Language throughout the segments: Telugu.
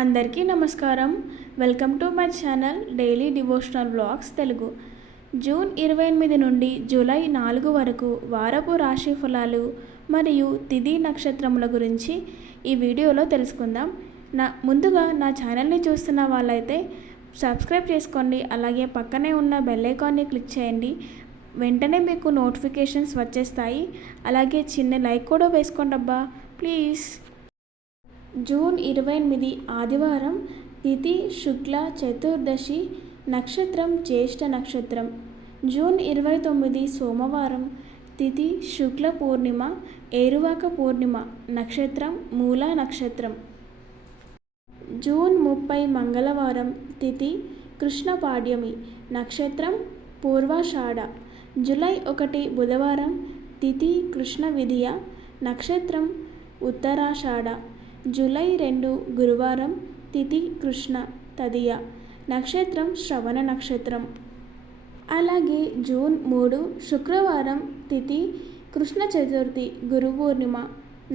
అందరికీ నమస్కారం. Welcome to my channel daily devotional blogs Telugu. June 28 నుండి జూలై 4 వరకు వారపు రాశి ఫలాలు మరియు తిథి నక్షత్రముల గురించి ఈ వీడియోలో తెలుసుకుందాం. ముందుగా నా ఛానల్ని చూస్తున్న వాళ్ళైతే సబ్స్క్రైబ్ చేసుకోండి. అలాగే పక్కనే ఉన్న బెల్ ఐకాన్ని క్లిక్ చేయండి. వెంటనే మీకు నోటిఫికేషన్స్ వచ్చేస్తాయి. అలాగే చిన్న లైక్ కూడా వేసుకోండి అబ్బా ప్లీజ్. జూన్ 28 ఆదివారం, తిథి శుక్ల చతుర్దశి, నక్షత్రం జ్యేష్ఠ నక్షత్రం. జూన్ 29 సోమవారం, తిథి శుక్ల పూర్ణిమ, ఏరువాక పూర్ణిమ, నక్షత్రం మూలా నక్షత్రం. జూన్ 30 మంగళవారం, తిథి కృష్ణ పాడ్యమి, నక్షత్రం పూర్వాషాఢ. జూలై 1 బుధవారం, తిథి కృష్ణ విధియ, నక్షత్రం ఉత్తరాషాఢ. జూలై 2 గురువారం, తిథి కృష్ణ తదియ, నక్షత్రం శ్రవణ నక్షత్రం. అలాగే జూన్ 3 శుక్రవారం, తిథి కృష్ణ చతుర్థి, గురు పూర్ణిమ,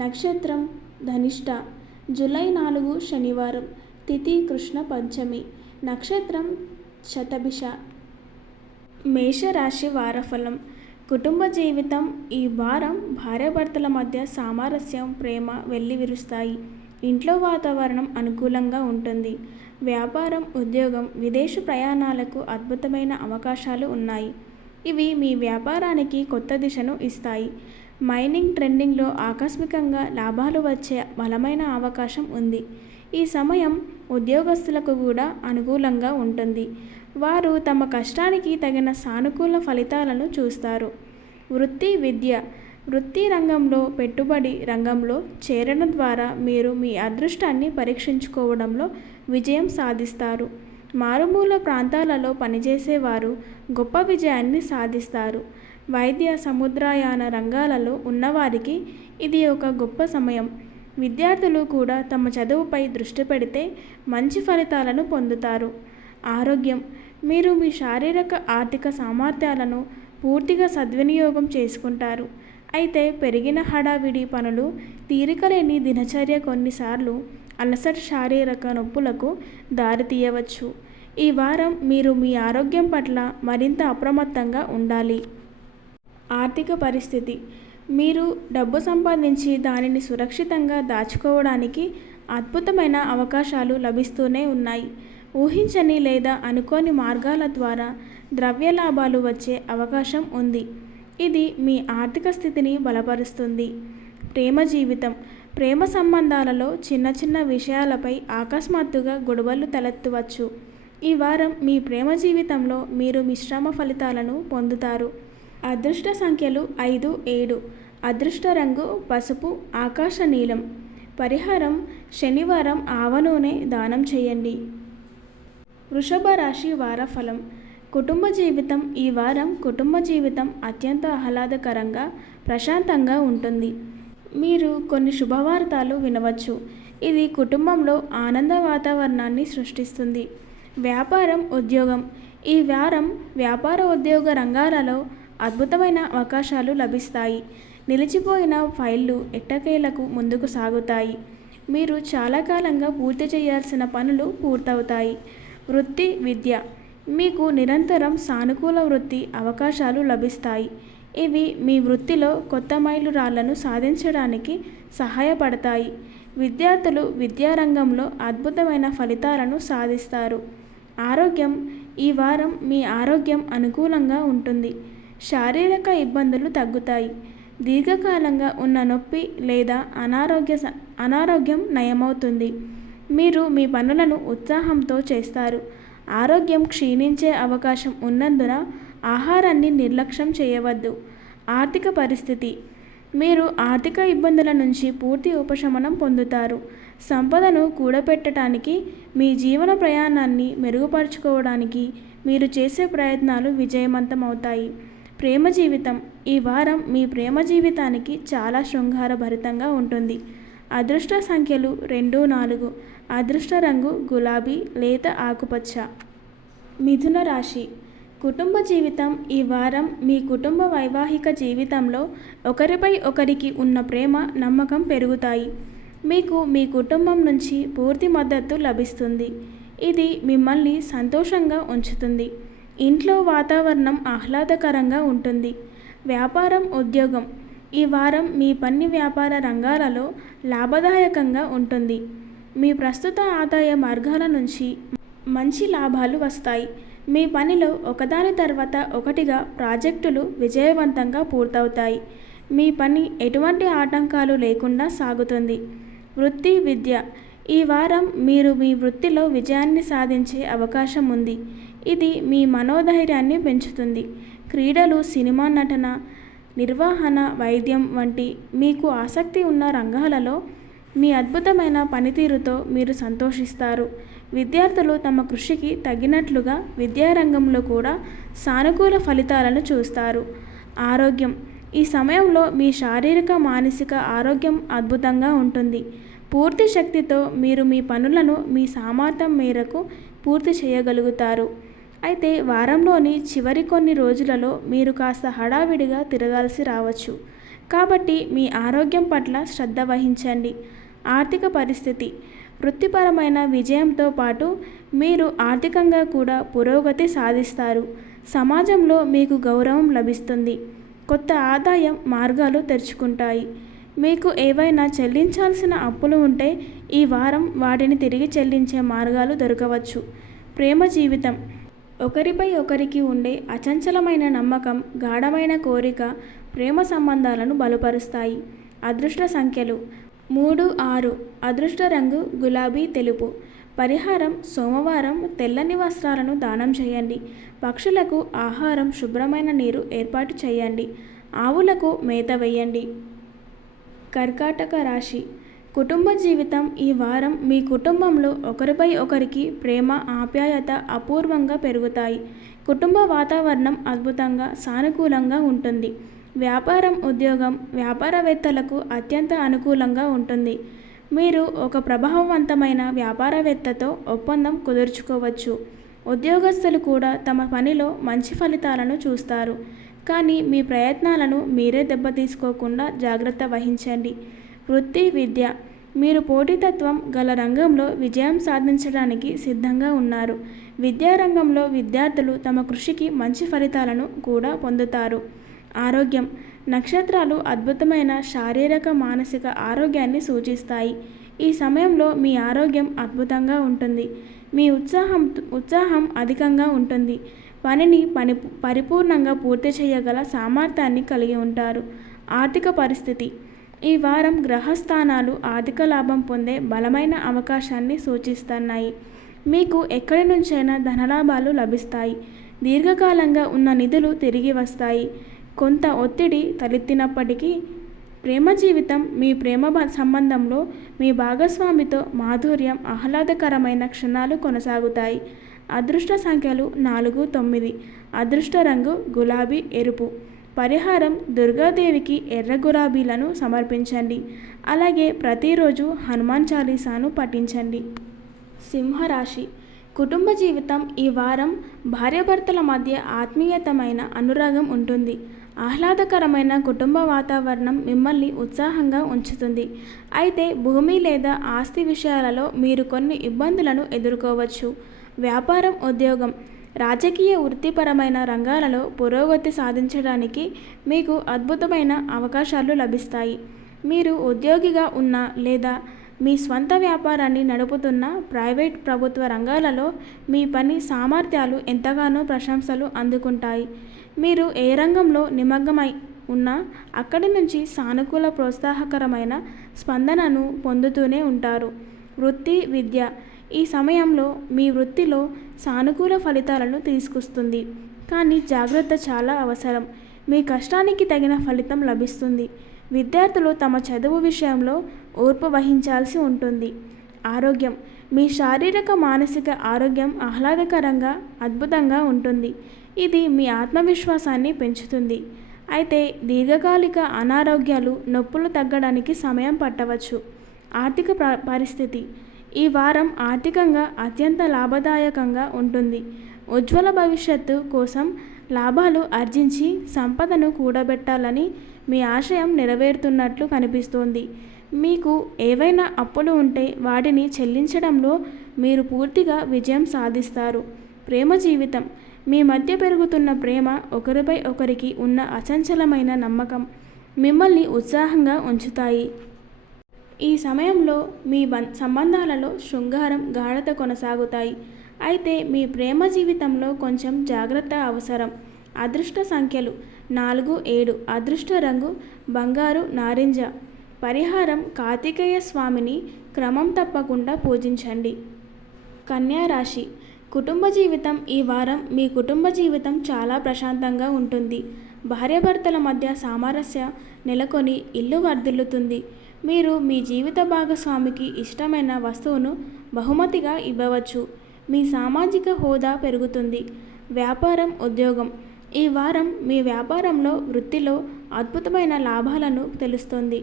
నక్షత్రం ధనిష్ట. జూలై 4 శనివారం, తిథి కృష్ణ పంచమి, నక్షత్రం శతభిష. మేషరాశి వారఫలం. కుటుంబ జీవితం. ఈ వారం భార్యాభర్తల మధ్య సామరస్యం, ప్రేమ వెల్లివిరుస్తాయి. ఇంట్లో వాతావరణం అనుకూలంగా ఉంటుంది. వ్యాపారం, ఉద్యోగం, విదేశీ ప్రయాణాలకు అద్భుతమైన అవకాశాలు ఉన్నాయి. ఇవి మీ వ్యాపారానికి కొత్త దిశను ఇస్తాయి. మైనింగ్ ట్రెండింగ్లో ఆకస్మికంగా లాభాలు వచ్చే బలమైన అవకాశం ఉంది. ఈ సమయం ఉద్యోగస్తులకు కూడా అనుకూలంగా ఉంటుంది. వారు తమ కష్టానికి తగిన సానుకూల ఫలితాలను చూస్తారు. వృత్తి, విద్య. వృత్తి రంగంలో, పెట్టుబడి రంగంలో చేరడం ద్వారా మీరు మీ అదృష్టాన్ని పరీక్షించుకోవడంలో విజయం సాధిస్తారు. మారుమూల ప్రాంతాలలో పనిచేసేవారు గొప్ప విజయాన్ని సాధిస్తారు. వైద్య, సముద్రయాన రంగాలలో ఉన్నవారికి ఇది ఒక గొప్ప సమయం. విద్యార్థులు కూడా తమ చదువుపై దృష్టి పెడితే మంచి ఫలితాలను పొందుతారు. ఆరోగ్యం. మీరు మీ శారీరక, ఆర్థిక సామర్థ్యాలను పూర్తిగా సద్వినియోగం చేసుకుంటారు. అయితే పెరిగిన హడావిడి పనులు, తీరికలేని దినచర్య కొన్నిసార్లు అలసట, శారీరక నొప్పులకు దారితీయవచ్చు. ఈ వారం మీరు మీ ఆరోగ్యం పట్ల మరింత అప్రమత్తంగా ఉండాలి. ఆర్థిక పరిస్థితి. మీరు డబ్బు సంపాదించి దానిని సురక్షితంగా దాచుకోవడానికి అద్భుతమైన అవకాశాలు లభిస్తూనే ఉన్నాయి. ఊహించని లేదా అనుకోని మార్గాల ద్వారా ద్రవ్య లాభాలు వచ్చే అవకాశం ఉంది. ఇది మీ ఆర్థిక స్థితిని బలపరుస్తుంది. ప్రేమ జీవితం. ప్రేమ సంబంధాలలో చిన్న చిన్న విషయాలపై అకస్మాత్తుగా గొడవలు తలెత్తవచ్చు. ఈ వారం మీ ప్రేమ జీవితంలో మీరు మిశ్రమ ఫలితాలను పొందుతారు. అదృష్ట సంఖ్యలు 5, 7. అదృష్ట రంగు పసుపు, ఆకాశ నీలం. పరిహారం: శనివారం ఆవ నూనె దానం చేయండి. వృషభ రాశి వారఫలం. కుటుంబ జీవితం. ఈ వారం కుటుంబ జీవితం అత్యంత ఆహ్లాదకరంగా, ప్రశాంతంగా ఉంటుంది. మీరు కొన్ని శుభవార్తలు వినవచ్చు. ఇది కుటుంబంలో ఆనంద వాతావరణాన్ని సృష్టిస్తుంది. వ్యాపారం, ఉద్యోగం. ఈ వారం వ్యాపార, ఉద్యోగ రంగాలలో అద్భుతమైన అవకాశాలు లభిస్తాయి. నిలిచిపోయిన ఫైళ్లు ఎట్టకేలకు ముందుకు సాగుతాయి. మీరు చాలా కాలంగా పూర్తి చేయాల్సిన పనులు పూర్తవుతాయి. వృత్తి, విద్య. మీకు నిరంతరం సానుకూల వృత్తి అవకాశాలు లభిస్తాయి. ఇవి మీ వృత్తిలో కొత్త మైలురాళ్లను సాధించడానికి సహాయపడతాయి. విద్యార్థులు విద్యారంగంలో అద్భుతమైన ఫలితాలను సాధిస్తారు. ఆరోగ్యం. ఈ వారం మీ ఆరోగ్యం అనుకూలంగా ఉంటుంది. శారీరక ఇబ్బందులు తగ్గుతాయి. దీర్ఘకాలంగా ఉన్న నొప్పి లేదా అనారోగ్యం నయమవుతుంది. మీరు మీ పనులను ఉత్సాహంతో చేస్తారు. ఆరోగ్యం క్షీణించే అవకాశం ఉన్నందున ఆహారాన్ని నిర్లక్ష్యం చేయవద్దు. ఆర్థిక పరిస్థితి. మీరు ఆర్థిక ఇబ్బందుల నుంచి పూర్తి ఉపశమనం పొందుతారు. సంపదను కూడబెట్టడానికి, మీ జీవన ప్రయాణాన్ని మెరుగుపరుచుకోవడానికి మీరు చేసే ప్రయత్నాలు విజయవంతమవుతాయి. ప్రేమ జీవితం. ఈ వారం మీ ప్రేమ జీవితానికి చాలా శృంగారభరితంగా ఉంటుంది. అదృష్ట సంఖ్యలు 2, 4. అదృష్ట రంగు గులాబీ, లేత ఆకుపచ్చ. మిథున రాశి. కుటుంబ జీవితం. ఈ వారం మీ కుటుంబ వైవాహిక జీవితంలో ఒకరిపై ఒకరికి ఉన్న ప్రేమ, నమ్మకం పెరుగుతాయి. మీకు మీ కుటుంబం నుంచి పూర్తి మద్దతు లభిస్తుంది. ఇది మిమ్మల్ని సంతోషంగా ఉంచుతుంది. ఇంట్లో వాతావరణం ఆహ్లాదకరంగా ఉంటుంది. వ్యాపారం, ఉద్యోగం. ఈ వారం మీ పని వ్యాపార రంగాలలో లాభదాయకంగా ఉంటుంది. మీ ప్రస్తుత ఆదాయ మార్గాల నుంచి మంచి లాభాలు వస్తాయి. మీ పనిలో ఒకదాని తర్వాత ఒకటిగా ప్రాజెక్టులు విజయవంతంగా పూర్తవుతాయి. మీ పని ఎటువంటి ఆటంకాలు లేకుండా సాగుతుంది. వృత్తి, విద్య. ఈ వారం మీరు మీ వృత్తిలో విజయాన్ని సాధించే అవకాశం ఉంది. ఇది మీ మనోధైర్యాన్ని పెంచుతుంది. క్రీడలు, సినిమా నటన, నిర్వహణ, వైద్యం వంటి మీకు ఆసక్తి ఉన్న రంగాలలో మీ అద్భుతమైన పనితీరుతో మీరు సంతోషిస్తారు. విద్యార్థులు తమ కృషికి తగినట్లుగా విద్యారంగంలో కూడా సానుకూల ఫలితాలను చూస్తారు. ఆరోగ్యం. ఈ సమయంలో మీ శారీరక, మానసిక ఆరోగ్యం అద్భుతంగా ఉంటుంది. పూర్తి శక్తితో మీరు మీ పనులను మీ సామర్థ్యం మేరకు పూర్తి చేయగలుగుతారు. అయితే వారంలోని చివరి కొన్ని రోజులలో మీరు కాస్త హడావిడిగా తిరగాల్సి రావచ్చు. కాబట్టి మీ ఆరోగ్యం పట్ల శ్రద్ధ వహించండి. ఆర్థిక పరిస్థితి. వృత్తిపరమైన విజయంతో పాటు మీరు ఆర్థికంగా కూడా పురోగతి సాధిస్తారు. సమాజంలో మీకు గౌరవం లభిస్తుంది. కొత్త ఆదాయం మార్గాలు తెరుచుకుంటాయి. మీకు ఏవైనా చెల్లించాల్సిన అప్పులు ఉంటే ఈ వారం వాటిని తిరిగి చెల్లించే మార్గాలు దొరకవచ్చు. ప్రేమ జీవితం. ఒకరిపై ఒకరికి ఉండే అచంచలమైన నమ్మకం, గాఢమైన కోరిక ప్రేమ సంబంధాలను బలపరుస్తాయి. అదృష్ట సంఖ్యలు 3, 6. అదృష్ట రంగు గులాబీ, తెలుపు. పరిహారం: సోమవారం తెల్లని వస్త్రాలను దానం చేయండి. పక్షులకు ఆహారం, శుభ్రమైన నీరు ఏర్పాటు చేయండి. ఆవులకు మేత వేయండి. కర్కాటక రాశి. కుటుంబ జీవితం. ఈ వారం మీ కుటుంబంలో ఒకరిపై ఒకరికి ప్రేమ, ఆప్యాయత అపూర్వంగా పెరుగుతాయి. కుటుంబ వాతావరణం అద్భుతంగా సానుకూలంగా ఉంటుంది. వ్యాపారం, ఉద్యోగం. వ్యాపారవేత్తలకు అత్యంత అనుకూలంగా ఉంటుంది. మీరు ఒక ప్రభావవంతమైన వ్యాపారవేత్తతో ఒప్పందం కుదుర్చుకోవచ్చు. ఉద్యోగస్తులు కూడా తమ పనిలో మంచి ఫలితాలను చూస్తారు. కానీ మీ ప్రయత్నాలను మీరే దెబ్బతీసుకోకుండా జాగ్రత్త వహించండి. వృత్తి, విద్య. మీరు పోటీతత్వం గల రంగంలో విజయం సాధించడానికి సిద్ధంగా ఉన్నారు. విద్యారంగంలో విద్యార్థులు తమ కృషికి మంచి ఫలితాలను కూడా పొందుతారు. ఆరోగ్యం. నక్షత్రాలు అద్భుతమైన శారీరక, మానసిక ఆరోగ్యాన్ని సూచిస్తాయి. ఈ సమయంలో మీ ఆరోగ్యం అద్భుతంగా ఉంటుంది. మీ ఉత్సాహం అధికంగా ఉంటుంది. పనిని పరిపూర్ణంగా పూర్తి చేయగల సామర్థ్యాన్ని కలిగి ఉంటారు. ఆర్థిక పరిస్థితి. ఈ వారం గ్రహస్థానాలు ఆర్థిక లాభం పొందే బలమైన అవకాశాన్ని సూచిస్తున్నాయి. మీకు ఎక్కడి నుంచైనా ధనలాభాలు లభిస్తాయి. దీర్ఘకాలంగా ఉన్న నిధులు తిరిగి వస్తాయి. కొంత ఒత్తిడి తలెత్తినప్పటికీ ప్రేమ జీవితం. మీ ప్రేమ సంబంధంలో మీ భాగస్వామితో మాధుర్యం, ఆహ్లాదకరమైన క్షణాలు కొనసాగుతాయి. అదృష్ట సంఖ్యలు 4, 9. అదృష్ట రంగు గులాబీ, ఎరుపు. పరిహారం: దుర్గాదేవికి ఎర్ర గులాబీలను సమర్పించండి. అలాగే ప్రతిరోజు హనుమాన్ చాలీసాను పఠించండి. సింహరాశి. కుటుంబ జీవితం. ఈ వారం భార్యాభర్తల మధ్య ఆత్మీయతమైన అనురాగం ఉంటుంది. ఆహ్లాదకరమైన కుటుంబ వాతావరణం మిమ్మల్ని ఉత్సాహంగా ఉంచుతుంది. అయితే భూమి లేదా ఆస్తి విషయాలలో మీరు కొన్ని ఇబ్బందులను ఎదుర్కోవచ్చు. వ్యాపారం, ఉద్యోగం. రాజకీయ, వృత్తిపరమైన రంగాలలో పురోగతి సాధించడానికి మీకు అద్భుతమైన అవకాశాలు లభిస్తాయి. మీరు ఉద్యోగిగా ఉన్న లేదా మీ స్వంత వ్యాపారాన్ని నడుపుతున్న ప్రైవేట్, ప్రభుత్వ రంగాలలో మీ పని సామర్థ్యాలు ఎంతగానో ప్రశంసలు అందుకుంటాయి. మీరు ఏ రంగంలో నిమగ్నమై ఉన్నా అక్కడి నుంచి సానుకూల, ప్రోత్సాహకరమైన స్పందనను పొందుతూనే ఉంటారు. వృత్తి, విద్య. ఈ సమయంలో మీ వృత్తిలో సానుకూల ఫలితాలను తీసుకొస్తుంది. కానీ జాగ్రత్త చాలా అవసరం. మీ కష్టానికి తగిన ఫలితం లభిస్తుంది. విద్యార్థులు తమ చదువు విషయంలో ఓర్పు వహించాల్సి ఉంటుంది. ఆరోగ్యం. మీ శారీరక, మానసిక ఆరోగ్యం ఆహ్లాదకరంగా, అద్భుతంగా ఉంటుంది. ఇది మీ ఆత్మవిశ్వాసాన్ని పెంచుతుంది. అయితే దీర్ఘకాలిక అనారోగ్యాలు, నొప్పులు తగ్గడానికి సమయం పట్టవచ్చు. ఆర్థిక పరిస్థితి. ఈ వారం ఆర్థికంగా అత్యంత లాభదాయకంగా ఉంటుంది. ఉజ్వల భవిష్యత్తు కోసం లాభాలు ఆర్జించి సంపదను కూడబెట్టాలని మీ ఆశయం నెరవేరుతున్నట్లు కనిపిస్తోంది. మీకు ఏవైనా అప్పులు ఉంటే వాటిని చెల్లించడంలో మీరు పూర్తిగా విజయం సాధిస్తారు. ప్రేమ జీవితం. మీ మధ్య పెరుగుతున్న ప్రేమ, ఒకరిపై ఒకరికి ఉన్న అచంచలమైన నమ్మకం మిమ్మల్ని ఉత్సాహంగా ఉంచుతాయి. ఈ సమయంలో మీ సంబంధాలలో శృంగారం, గాఢత కొనసాగుతాయి. అయితే మీ ప్రేమ జీవితంలో కొంచెం జాగ్రత్త అవసరం. అదృష్ట సంఖ్యలు 4, 7. అదృష్ట రంగు బంగారు, నారింజ. పరిహారం: కార్తికేయ స్వామిని క్రమం తప్పకుండా పూజించండి. కన్యా రాశి. కుటుంబ జీవితం. ఈ వారం మీ కుటుంబ జీవితం చాలా ప్రశాంతంగా ఉంటుంది. భార్యాభర్తల మధ్య సామరస్య నెలకొని ఇల్లు వర్ధిల్లుతుంది. మీరు మీ జీవిత భాగస్వామికి ఇష్టమైన వస్తువును బహుమతిగా ఇవ్వవచ్చు. మీ సామాజిక హోదా పెరుగుతుంది. వ్యాపారం, ఉద్యోగం. ఈ వారం మీ వ్యాపారంలో, వృత్తిలో అద్భుతమైన లాభాలను తెలుస్తుంది.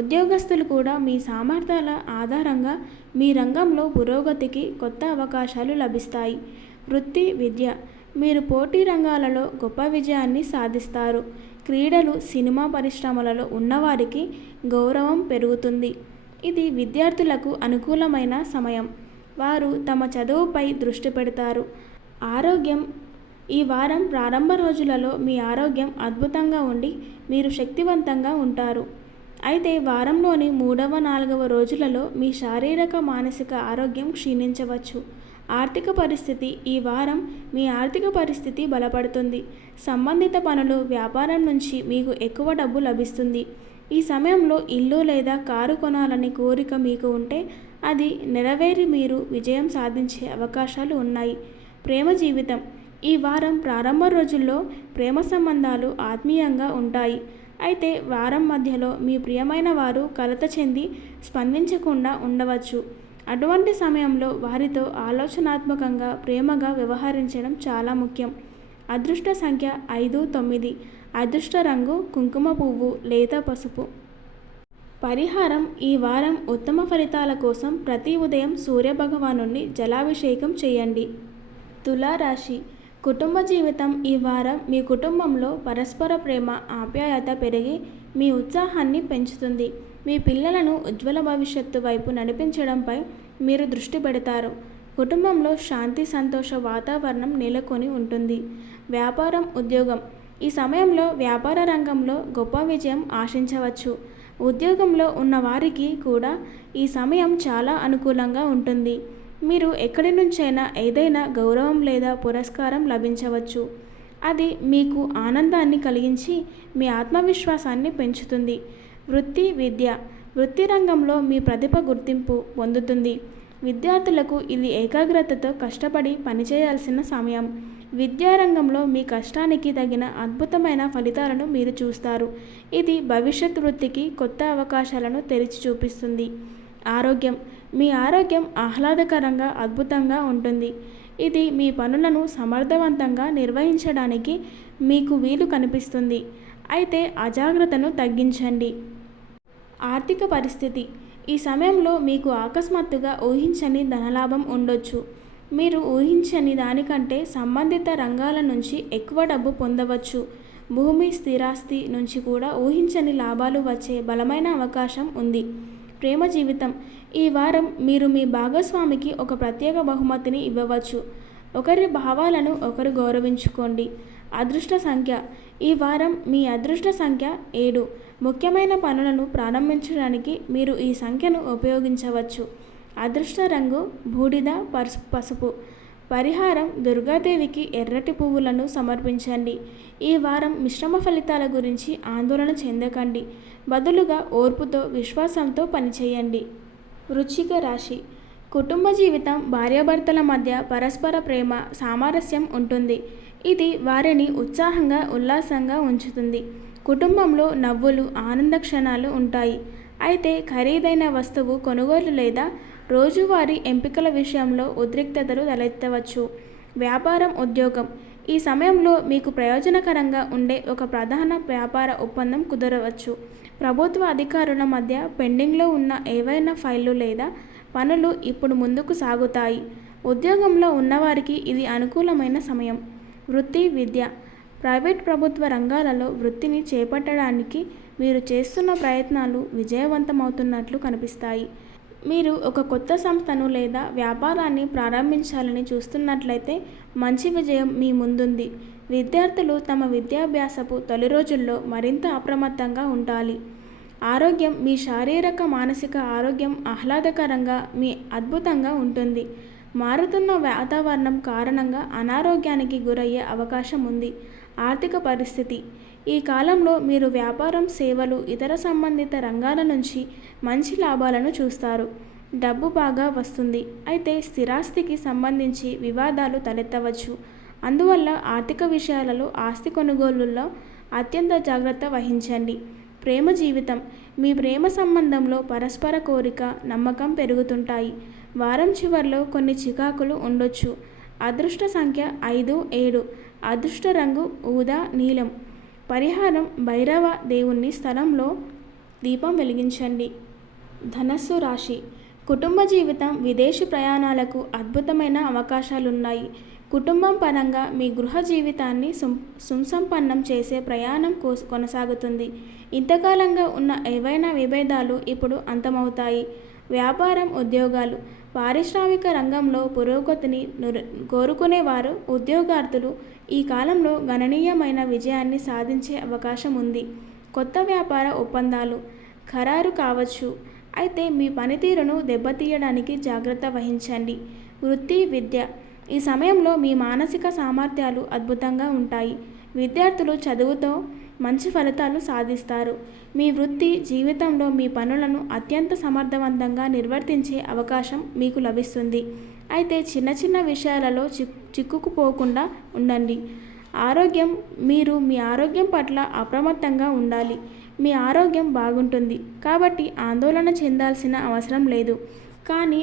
ఉద్యోగస్తులు కూడా మీ సామర్థ్యాల ఆధారంగా మీ రంగంలో పురోగతికి కొత్త అవకాశాలు లభిస్తాయి. వృత్తి, విద్య. మీరు పోటీ రంగాలలో గొప్ప విజయాన్ని సాధిస్తారు. క్రీడలు, సినిమా పరిశ్రమలలో ఉన్నవారికి గౌరవం పెరుగుతుంది. ఇది విద్యార్థులకు అనుకూలమైన సమయం. వారు తమ చదువుపై దృష్టి పెడతారు. ఆరోగ్యం. ఈ వారం ప్రారంభ రోజులలో మీ ఆరోగ్యం అద్భుతంగా ఉండి మీరు శక్తివంతంగా ఉంటారు. అయితే వారంలోని 3వ, 4వ రోజులలో మీ శారీరక, మానసిక ఆరోగ్యం క్షీణించవచ్చు. ఆర్థిక పరిస్థితి. ఈ వారం మీ ఆర్థిక పరిస్థితి బలపడుతుంది. సంబంధిత పనులు, వ్యాపారం నుంచి మీకు ఎక్కువ డబ్బు లభిస్తుంది. ఈ సమయంలో ఇల్లు లేదా కారు కొనాలని కోరిక మీకు ఉంటే అది నెరవేరి మీరు విజయం సాధించే అవకాశాలు ఉన్నాయి. ప్రేమ జీవితం. ఈ వారం ప్రారంభ రోజుల్లో ప్రేమ సంబంధాలు ఆత్మీయంగా ఉంటాయి. అయితే వారం మధ్యలో మీ ప్రియమైన వారు కలత చెంది స్పందించకుండా ఉండవచ్చు. అటువంటి సమయంలో వారితో ఆలోచనాత్మకంగా, ప్రేమగా వ్యవహరించడం చాలా ముఖ్యం. అదృష్ట సంఖ్య 5, 9. అదృష్ట రంగు కుంకుమ పువ్వు, లేత పసుపు. పరిహారం: ఈ వారం ఉత్తమ ఫలితాల కోసం ప్రతి ఉదయం సూర్యభగవానుని జలాభిషేకం చేయండి. తులారాశి. కుటుంబ జీవితం. ఈ వారం మీ కుటుంబంలో పరస్పర ప్రేమ, ఆప్యాయత పెరిగి మీ ఉత్సాహాన్ని పెంచుతుంది. మీ పిల్లలను ఉజ్వల భవిష్యత్తు వైపు నడిపించడంపై మీరు దృష్టి పెడతారు. కుటుంబంలో శాంతి, సంతోష వాతావరణం నెలకొని ఉంటుంది. వ్యాపారం, ఉద్యోగం. ఈ సమయంలో వ్యాపార రంగంలో గొప్ప విజయం ఆశించవచ్చు. ఉద్యోగంలో ఉన్న వారికి కూడా ఈ సమయం చాలా అనుకూలంగా ఉంటుంది. మీరు ఎక్కడి నుంచైనా ఏదైనా గౌరవం లేదా పురస్కారం లభించవచ్చు. అది మీకు ఆనందాన్ని కలిగించి మీ ఆత్మవిశ్వాసాన్ని పెంచుతుంది. వృత్తి, విద్య. వృత్తి రంగంలో మీ ప్రతిభ గుర్తింపు పొందుతుంది. విద్యార్థులకు ఇది ఏకాగ్రతతో కష్టపడి పనిచేయాల్సిన సమయం. విద్యారంగంలో మీ కష్టానికి తగిన అద్భుతమైన ఫలితాలను మీరు చూస్తారు. ఇది భవిష్యత్ వృత్తికి కొత్త అవకాశాలను తెరిచి చూపిస్తుంది. ఆరోగ్యం. మీ ఆరోగ్యం ఆహ్లాదకరంగా, అద్భుతంగా ఉంటుంది. ఇది మీ పనులను సమర్థవంతంగా నిర్వహించడానికి మీకు వీలు కనిపిస్తుంది. అయితే అజాగ్రత్తను తగ్గించండి. ఆర్థిక పరిస్థితి. ఈ సమయంలో మీకు అకస్మాత్తుగా ఊహించని ధనలాభం ఉండొచ్చు. మీరు ఊహించని దానికంటే సంబంధిత రంగాల నుంచి ఎక్కువ డబ్బు పొందవచ్చు. భూమి, స్థిరాస్తి నుంచి కూడా ఊహించని లాభాలు వచ్చే బలమైన అవకాశం ఉంది. ప్రేమ జీవితం. ఈ వారం మీరు మీ భాగస్వామికి ఒక ప్రత్యేక బహుమతిని ఇవ్వవచ్చు. ఒకరి భావాలను ఒకరు గౌరవించుకోండి. అదృష్ట సంఖ్య. ఈ వారం మీ అదృష్ట సంఖ్య 7. ముఖ్యమైన పనులను ప్రారంభించడానికి మీరు ఈ సంఖ్యను ఉపయోగించవచ్చు. అదృష్ట రంగు బూడిద, పసుపు. పరిహారం: దుర్గాదేవికి ఎర్రటి పువ్వులను సమర్పించండి. ఈ వారం మిశ్రమ ఫలితాల గురించి ఆందోళన చెందకండి. బదులుగా ఓర్పుతో, విశ్వాసంతో పనిచేయండి. వృశ్చిక రాశి. కుటుంబ జీవితం. భార్యాభర్తల మధ్య పరస్పర ప్రేమ, సామరస్యం ఉంటుంది. ఇది వారిని ఉత్సాహంగా, ఉల్లాసంగా ఉంచుతుంది. కుటుంబంలో నవ్వులు, ఆనంద క్షణాలు ఉంటాయి. అయితే ఖరీదైన వస్తువు కొనుగోలు లేదా రోజువారీ ఎంపికల విషయంలో ఉద్రిక్తతలు తలెత్తవచ్చు. వ్యాపారం, ఉద్యోగం. ఈ సమయంలో మీకు ప్రయోజనకరంగా ఉండే ఒక ప్రధాన వ్యాపార ఒప్పందం కుదరవచ్చు. ప్రభుత్వ అధికారుల మధ్య పెండింగ్లో ఉన్న ఏవైనా ఫైళ్లు లేదా పనులు ఇప్పుడు ముందుకు సాగుతాయి. ఉద్యోగంలో ఉన్నవారికి ఇది అనుకూలమైన సమయం. వృత్తి, విద్య. ప్రైవేట్, ప్రభుత్వ రంగాలలో వృత్తిని చేపట్టడానికి మీరు చేస్తున్న ప్రయత్నాలు విజయవంతమవుతున్నట్లు కనిపిస్తాయి. మీరు ఒక కొత్త సంస్థను లేదా వ్యాపారాన్ని ప్రారంభించాలని చూస్తున్నట్లయితే మంచి విజయం మీ ముందుంది. విద్యార్థులు తమ విద్యాభ్యాసపు తొలి రోజుల్లో మరింత అప్రమత్తంగా ఉండాలి. ఆరోగ్యం, మీ శారీరక మానసిక ఆరోగ్యం ఆహ్లాదకరంగా మీ అద్భుతంగా ఉంటుంది. మారుతున్న వాతావరణం కారణంగా అనారోగ్యానికి గురయ్యే అవకాశం ఉంది. ఆర్థిక పరిస్థితి, ఈ కాలంలో మీరు వ్యాపారం, సేవలు, ఇతర సంబంధిత రంగాల నుంచి మంచి లాభాలను చూస్తారు. డబ్బు బాగా వస్తుంది, అయితే స్థిరాస్తికి సంబంధించి వివాదాలు తలెత్తవచ్చు. అందువల్ల ఆర్థిక విషయాలలో, ఆస్తి కొనుగోలుల్లో అత్యంత జాగ్రత్త వహించండి. ప్రేమ జీవితం, మీ ప్రేమ సంబంధంలో పరస్పర కోరిక, నమ్మకం పెరుగుతుంటాయి. వారం చివర్లో కొన్ని చికాకులు ఉండొచ్చు. అదృష్ట సంఖ్య 5, 7. అదృష్ట రంగు ఊదా, నీలం. పరిహారం, భైరవ దేవుని స్థలంలో దీపం వెలిగించండి. ధనస్సు రాశి, కుటుంబ జీవితం, విదేశీ ప్రయాణాలకు అద్భుతమైన అవకాశాలున్నాయి. కుటుంబం పరంగా మీ గృహ జీవితాన్ని సుసంపన్నం చేసే ప్రయాణం కొనసాగుతుంది. ఇంతకాలంగా ఉన్న ఏవైనా విభేదాలు ఇప్పుడు అంతమవుతాయి. వ్యాపారం, ఉద్యోగాలు, పారిశ్రామిక రంగంలో పురోగతిని కోరుకునేవారు, ఉద్యోగార్థులు ఈ కాలంలో గణనీయమైన విజయాన్ని సాధించే అవకాశం ఉంది. కొత్త వ్యాపార ఒప్పందాలు ఖరారు కావచ్చు, అయితే మీ పనితీరును దెబ్బతీయడానికి జాగ్రత్త వహించండి. వృత్తి, విద్య, ఈ సమయంలో మీ మానసిక సామర్థ్యాలు అద్భుతంగా ఉంటాయి. విద్యార్థులు చదువుతో మంచి ఫలితాలు సాధిస్తారు. మీ వృత్తి జీవితంలో మీ పనులను అత్యంత సమర్థవంతంగా నిర్వర్తించే అవకాశం మీకు లభిస్తుంది. అయితే చిన్న చిన్న విషయాలలో చిక్కుకుపోకుండా ఉండండి. ఆరోగ్యం, మీరు మీ ఆరోగ్యం పట్ల అప్రమత్తంగా ఉండాలి. మీ ఆరోగ్యం బాగుంటుంది కాబట్టి ఆందోళన చెందాల్సిన అవసరం లేదు. కానీ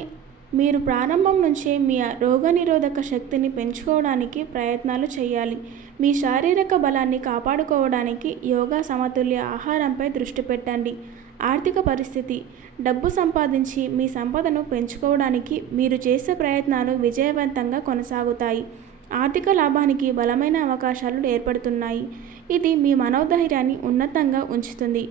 మీరు ప్రారంభం నుంచే మీ రోగనిరోధక శక్తిని పెంచుకోవడానికి ప్రయత్నాలు చేయాలి. మీ శారీరక బలాన్ని కాపాడుకోవడానికి యోగా, సమతుల్య ఆహారంపై దృష్టి పెట్టండి. ఆర్థిక పరిస్థితి, డబ్బు సంపాదించి మీ సంపదను పెంచుకోవడానికి మీరు చేసే ప్రయత్నాలు విజయవంతంగా కొనసాగుతాయి. ఆర్థిక లాభానికి బలమైన అవకాశాలు ఏర్పడుతున్నాయి. ఇది మీ మనోధైర్యాన్ని ఉన్నతంగా ఉంచుతుంది.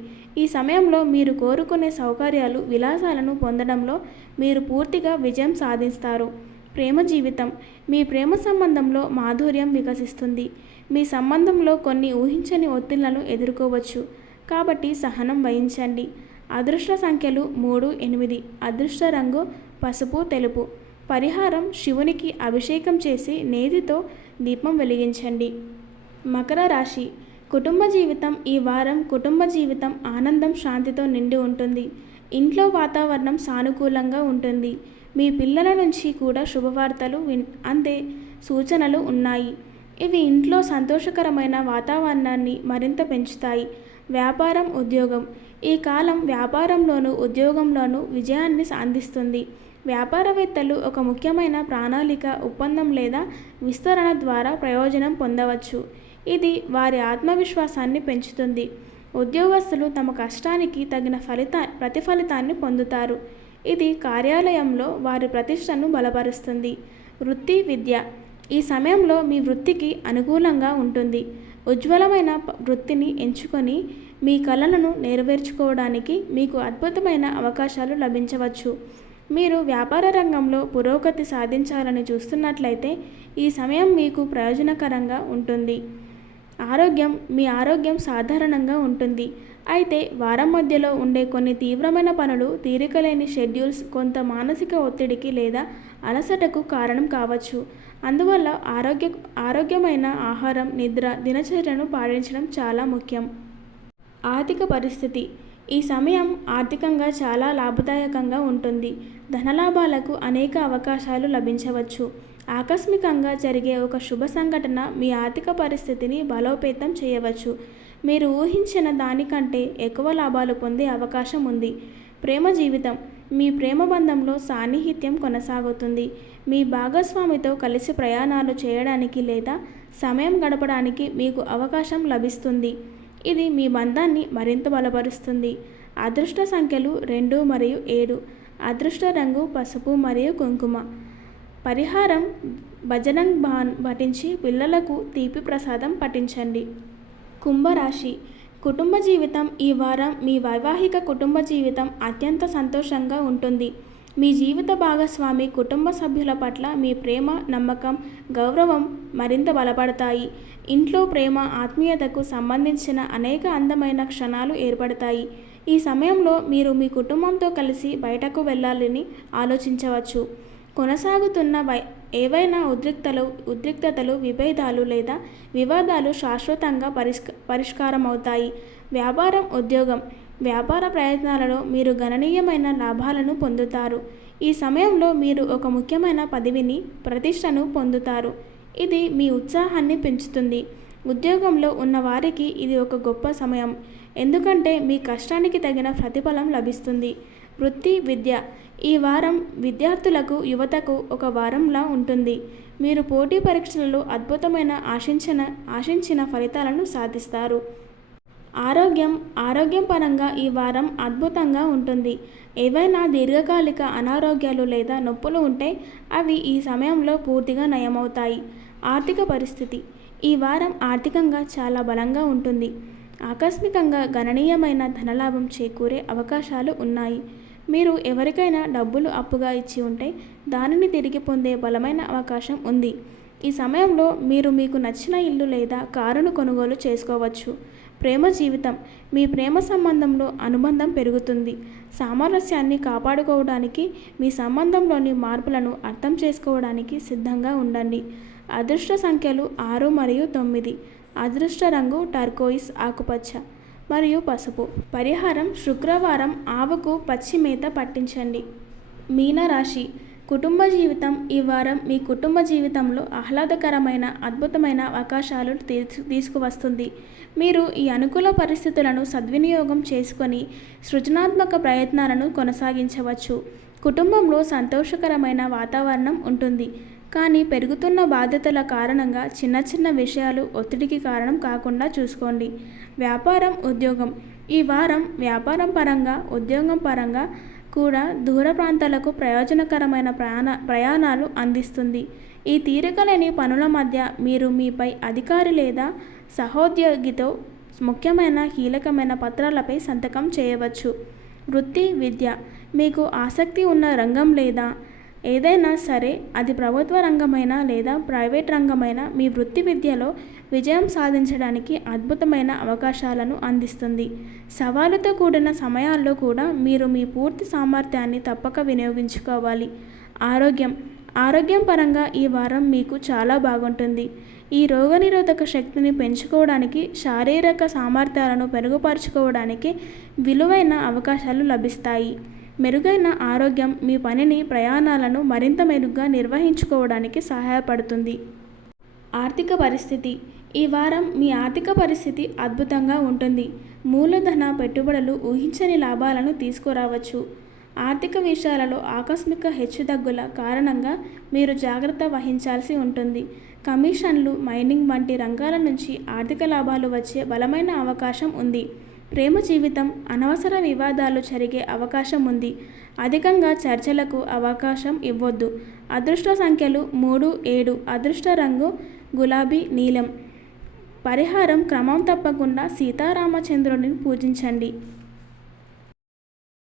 ఈ సమయంలో మీరు కోరుకునే సౌకర్యాలు, విలాసాలను పొందడంలో మీరు పూర్తిగా విజయం సాధిస్తారు. ప్రేమ జీవితం, మీ ప్రేమ సంబంధంలో మాధుర్యం వికసిస్తుంది. మీ సంబంధంలో కొన్ని ఊహించని ఒత్తిళ్లను ఎదుర్కోవచ్చు, కాబట్టి సహనం వహించండి. అదృష్ట సంఖ్యలు 3, 8. అదృష్ట రంగు పసుపు, తెలుపు. పరిహారం, శివునికి అభిషేకం చేసి నేతితో దీపం వెలిగించండి. మకర రాశి, కుటుంబ జీవితం, ఈ వారం కుటుంబ జీవితం ఆనందం, శాంతితో నిండి ఉంటుంది. ఇంట్లో వాతావరణం సానుకూలంగా ఉంటుంది. మీ పిల్లల నుంచి కూడా శుభవార్తలు అందే సూచనలు ఉన్నాయి. ఇవి ఇంట్లో సంతోషకరమైన వాతావరణాన్ని మరింత పెంచుతాయి. వ్యాపారం, ఉద్యోగం, ఈ కాలం వ్యాపారంలోనూ ఉద్యోగంలోనూ విజయాన్ని అందిస్తుంది. వ్యాపారవేత్తలు ఒక ముఖ్యమైన ప్రణాళిక, ఒప్పందం లేదా విస్తరణ ద్వారా ప్రయోజనం పొందవచ్చు. ఇది వారి ఆత్మవిశ్వాసాన్ని పెంచుతుంది. ఉద్యోగస్తులు తమ కష్టానికి తగిన ప్రతిఫలితాన్ని పొందుతారు. ఇది కార్యాలయంలో వారి ప్రతిష్టను బలపరుస్తుంది. వృత్తి, విద్య, ఈ సమయంలో మీ వృత్తికి అనుకూలంగా ఉంటుంది. ఉజ్వలమైన వృత్తిని ఎంచుకొని మీ కలలను నెరవేర్చుకోవడానికి మీకు అద్భుతమైన అవకాశాలు లభించవచ్చు. మీరు వ్యాపార రంగంలో పురోగతి సాధించాలని చూస్తున్నట్లయితే ఈ సమయం మీకు ప్రయోజనకరంగా ఉంటుంది. ఆరోగ్యం, మీ ఆరోగ్యం సాధారణంగా ఉంటుంది, అయితే వారం మధ్యలో ఉండే కొన్ని తీవ్రమైన పనులు, తీరికలేని షెడ్యూల్స్ కొంత మానసిక ఒత్తిడికి లేదా అలసటకు కారణం కావచ్చు. అందువల్ల ఆరోగ్యమైన ఆహారం, నిద్ర, దినచర్యను పాటించడం చాలా ముఖ్యం. ఆర్థిక పరిస్థితి, ఈ సమయం ఆర్థికంగా చాలా లాభదాయకంగా ఉంటుంది. ధనలాభాలకు అనేక అవకాశాలు లభించవచ్చు. ఆకస్మికంగా జరిగే ఒక శుభ సంఘటన మీ ఆర్థిక పరిస్థితిని బలోపేతం చేయవచ్చు. మీరు ఊహించిన దానికంటే ఎక్కువ లాభాలు పొందే అవకాశం ఉంది. ప్రేమ జీవితం, మీ ప్రేమ బంధంలో సాన్నిహిత్యం కొనసాగుతుంది. మీ భాగస్వామితో కలిసి ప్రయాణాలు చేయడానికి లేదా సమయం గడపడానికి మీకు అవకాశం లభిస్తుంది. ఇది మీ బంధాన్ని మరింత బలపరుస్తుంది. అదృష్ట సంఖ్యలు 2 మరియు 7. అదృష్ట రంగు పసుపు మరియు కుంకుమ. పరిహారం, భజనంగ్ పఠించి పిల్లలకు తీపి ప్రసాదం పఠించండి. కుంభరాశి, కుటుంబ జీవితం. ఈ వారం మీ వైవాహిక కుటుంబ జీవితం అత్యంత సంతోషంగా ఉంటుంది. మీ జీవిత భాగస్వామి కుటుంబ సభ్యుల పట్ల మీ ప్రేమ, నమ్మకం, గౌరవం మరింత బలపడతాయి. ఇంట్లో ప్రేమ, ఆత్మీయతకు సంబంధించిన అనేక అందమైన క్షణాలు ఏర్పడతాయి. ఈ సమయంలో మీరు మీ కుటుంబంతో కలిసి బయటకు వెళ్ళాలని ఆలోచించవచ్చు. కొనసాగుతున్న ఏవైనా ఉద్రిక్తతలు, విభేదాలు లేదా వివాదాలు శాశ్వతంగా పరిష్కారమవుతాయి. వ్యాపారం, ఉద్యోగం. వ్యాపార ప్రయత్నాలలో మీరు గణనీయమైన లాభాలను పొందుతారు. ఈ సమయంలో మీరు ఒక ముఖ్యమైన పదవిని, ప్రతిష్టను పొందుతారు. ఇది మీ ఉత్సాహాన్ని పెంచుతుంది. ఉద్యోగంలో ఉన్న వారికి ఇది ఒక గొప్ప సమయం, ఎందుకంటే మీ కష్టానికి తగిన ప్రతిఫలం లభిస్తుంది. వృత్తి, విద్య. ఈ వారం విద్యార్థులకు, యువతకు ఒక వారంలా ఉంటుంది. మీరు పోటీ పరీక్షలలో అద్భుతమైన ఆశించిన ఫలితాలను సాధిస్తారు. ఆరోగ్యం పరంగా ఈ వారం అద్భుతంగా ఉంటుంది. ఏవైనా దీర్ఘకాలిక అనారోగ్యాలు లేదా నొప్పులు ఉంటే అవి ఈ సమయంలో పూర్తిగా నయమవుతాయి. ఆర్థిక పరిస్థితి. ఈ వారం ఆర్థికంగా చాలా బలంగా ఉంటుంది. ఆకస్మికంగా గణనీయమైన ధనలాభం చేకూరే అవకాశాలు ఉన్నాయి. మీరు ఎవరికైనా డబ్బులు అప్పుగా ఇచ్చి ఉంటే దానిని తిరిగి పొందే బలమైన అవకాశం ఉంది. ఈ సమయంలో మీరు మీకు నచ్చిన ఇల్లు లేదా కారును కొనుగోలు చేసుకోవచ్చు. ప్రేమ జీవితం. మీ ప్రేమ సంబంధంలో అనుబంధం పెరుగుతుంది. సామరస్యాన్ని కాపాడుకోవడానికి, మీ సంబంధంలోని మార్పులను అర్థం చేసుకోవడానికి సిద్ధంగా ఉండండి. అదృష్ట సంఖ్యలు 6 మరియు 9. అదృష్ట రంగు టర్కోయిస్, ఆకుపచ్చ మరియు పసుపు. పరిహారం: శుక్రవారం ఆవుకు పచ్చి మేత పట్టించండి. మీనరాశి. కుటుంబ జీవితం. ఈ వారం మీ కుటుంబ జీవితంలో ఆహ్లాదకరమైన, అద్భుతమైన అవకాశాలు తీసుకువస్తుంది. మీరు ఈ అనుకూల పరిస్థితులను సద్వినియోగం చేసుకొని సృజనాత్మక ప్రయత్నాలను కొనసాగించవచ్చు. కుటుంబంలో సంతోషకరమైన వాతావరణం ఉంటుంది, కానీ పెరుగుతున్న బాధ్యతల కారణంగా చిన్న విషయాలు ఒత్తిడికి కారణం కాకుండా చూసుకోండి. వ్యాపారం, ఉద్యోగం. ఈ వారం వ్యాపారం పరంగా, ఉద్యోగం పరంగా కూడా దూర ప్రాంతాలకు ప్రయోజనకరమైన ప్రయాణాలు అందిస్తుంది. ఈ తీరికలేని పనుల మధ్య మీరు మీపై అధికారి లేదా సహోద్యోగితో ముఖ్యమైన, కీలకమైన పత్రాలపై సంతకం చేయవచ్చు. వృత్తి, విద్య. మీకు ఆసక్తి ఉన్న రంగం లేదా ఏదైనా సరే, అది ప్రభుత్వ రంగమైనా లేదా ప్రైవేట్ రంగమైనా, మీ వృత్తి విద్యలో విజయం సాధించడానికి అద్భుతమైన అవకాశాలను అందిస్తుంది. సవాలుతో కూడిన సమయాల్లో కూడా మీరు మీ పూర్తి సామర్థ్యాన్ని తప్పక వినియోగించుకోవాలి. ఆరోగ్యం పరంగా ఈ వారం మీకు చాలా బాగుంటుంది. ఈ రోగనిరోధక శక్తిని పెంచుకోవడానికి, శారీరక సామర్థ్యాలను మెరుగుపరుచుకోవడానికి విలువైన అవకాశాలు లభిస్తాయి. మెరుగైన ఆరోగ్యం మీ పనిని, ప్రయాణాలను మరింత మెరుగ్గా నిర్వహించుకోవడానికి సహాయపడుతుంది. ఆర్థిక పరిస్థితి. ఈ వారం మీ ఆర్థిక పరిస్థితి అద్భుతంగా ఉంటుంది. మూలధన పెట్టుబడులు ఊహించని లాభాలను తీసుకురావచ్చు. ఆర్థిక విషయాలలో ఆకస్మిక హెచ్చుతగ్గుల కారణంగా మీరు జాగ్రత్త వహించాల్సి ఉంటుంది. కమిషన్లు, మైనింగ్ వంటి రంగాల నుంచి ఆర్థిక లాభాలు వచ్చే బలమైన అవకాశం ఉంది. ప్రేమ జీవితం. అనవసర వివాదాలు జరిగే అవకాశం ఉంది. అధికంగా చర్చలకు అవకాశం ఇవ్వొద్దు. అదృష్ట సంఖ్యలు 3, 7. అదృష్ట రంగు గులాబీ, నీలం. పరిహారం: క్రమం తప్పకుండా సీతారామచంద్రుడిని పూజించండి.